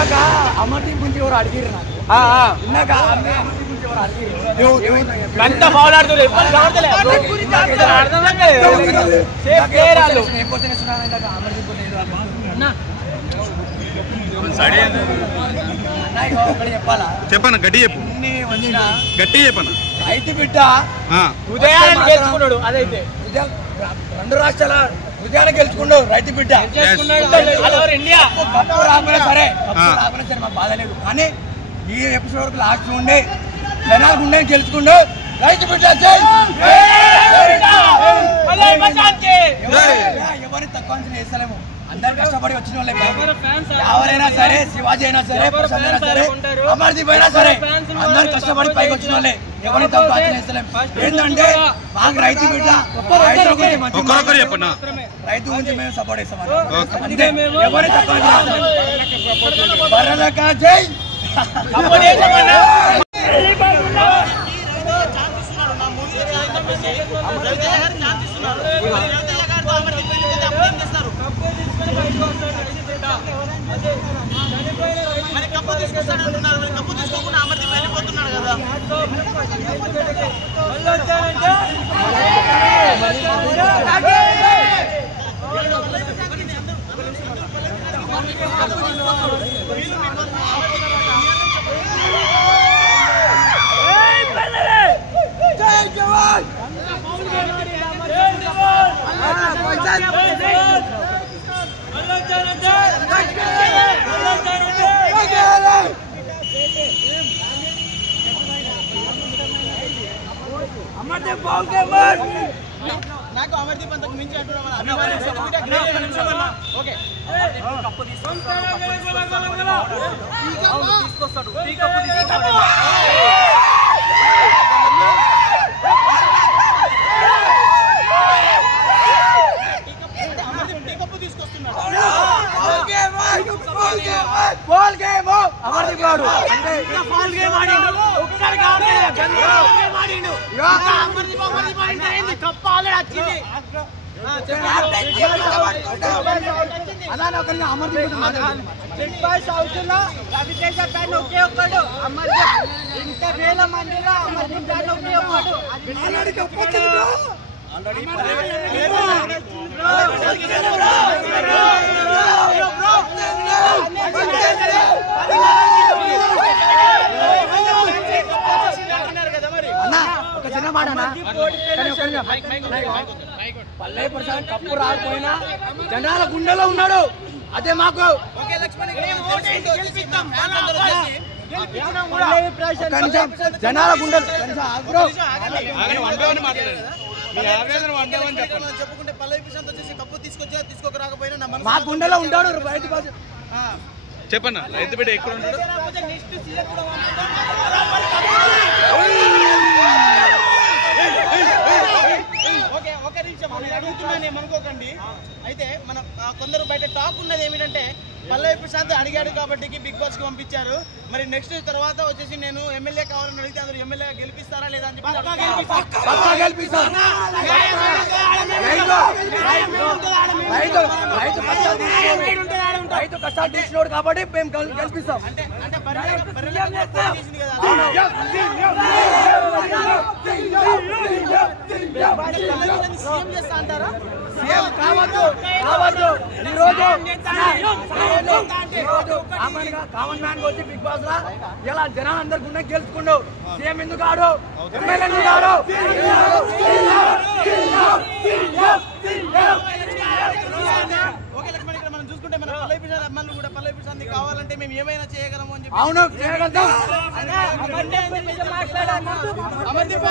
ఇందాక అమర్దీప్ గురించి ఎవరు అడిగిరు నాకు. ఇందాక అమర్దీప్ గురించి ఎవరు అడిగిరు. గంట ఫౌల్ ఆడుతున్నారు ఎప్పుడు కవడతలే అర్థం కాదు. సేఫ్ ప్లేయర్ వాళ్ళు. ఏం క్వశ్చన్ ఇస్తున్నారు ఇందాక అమర్దీప్ గురించి ఏదో అన్నా ఒకటి చెప్పాలా? చెప్పనా గట్టి చెప్పు. గట్టి చెప్పనా? రైతు బిడ్డ ఉదయాన్ని గెలుచుకున్నాడు. అదైతే రెండు రాష్ట్రాల ఉదయాన్ని గెలుచుకున్నాడు రైతు బిడ్డ. ఇండియా కప్పు రాకపోయినా సరే మాకు బాధ లేదు. కానీ ఈ ఎపిసోడ్ వరకు లాస్ట్ ఉండే జనాలకు ఉండే గెలుచుకున్నాడు రైతు బిడ్డ. ఎవరిని తక్కువ అంచనా వేస్తలేము. అందరు కష్టపడి వచ్చిన వాళ్ళే. ఎవరైనా సరే, శివాజీ అయినా సరే, ప్రశాంత్ అయినా సరే, అమర్దీప్ అయినా సరే, అందరు కష్టపడి పైకి వచ్చిన వాళ్ళే. ఎవరిని తక్కువ అంచనా వేస్తలేము. ఏంటంటే మాకు రైతు బిడ్డ రైతు గురించి మేము సపోర్ట్ చేస్తాం. అంతే, ఎవరిని తక్కువ అంచనా వేస్తలేము. బర్రెలకా జై. మరి కప్పు తీసుకొస్తాడు అంటున్నారు. మరి కప్పు తీసుకోకుండా అమర్దీప్ వెళ్ళిపోతున్నాడు కదా. నాకు అమర్దీప్ అంతకు మించి పల్లె ప్రసాద్ కప్పు రాకపోయినా జనాల గుండెలో ఉన్నాడు. అదే మాకు జనాల గుండెలు చెప్పుకుంటే పల్లె ప్రశాంత్ వచ్చేసి కప్పు తీసుకొచ్చా తీసుకోక రాకపోయినా మా గుండెలో ఉంటాడు. రైతు చెప్పన్నా రైతు బిడ్డ ఎక్కడ ఉంటాడు? ఒక నిమిషం అడుగుతున్నాను ఏమనుకోకండి. అయితే మన కొందరు బయట టాక్ ఉన్నది ఏమిటంటే పల్లవి ప్రశాంత్ అడిగాడు కాబట్టి బిగ్ బాస్ కి పంపించారు. మరి నెక్స్ట్ తర్వాత వచ్చేసి నేను ఎమ్మెల్యే కావాలని అడిగితే అందరూ ఎమ్మెల్యే గెలిపిస్తారా లేదా అని చెప్పి రైతు కష్టాలు తీసినోడు కాబట్టి మేము గెలిపిస్తాం. సీఎం కావచ్చు కావచ్చు. ఈరోజు కామన్ మ్యాన్ వచ్చి బిగ్ బాస్ లా ఇలా జనాలు అందరు గుండె గెలుచుకుండు. సీఎం ఎందుకు ఆడు, ఎమ్మెల్యే ఎందుకు ఆడు? మనం చూసుకుంటే మన పల్లవి ప్రశాంత్ అమ్మాయిలు కూడా పల్లవి ప్రశాంత్ కావాలంటే మేము ఏమైనా చేయగలము అని చెప్పి. అవును, చేయగలుగుతాం. అమర్దీప్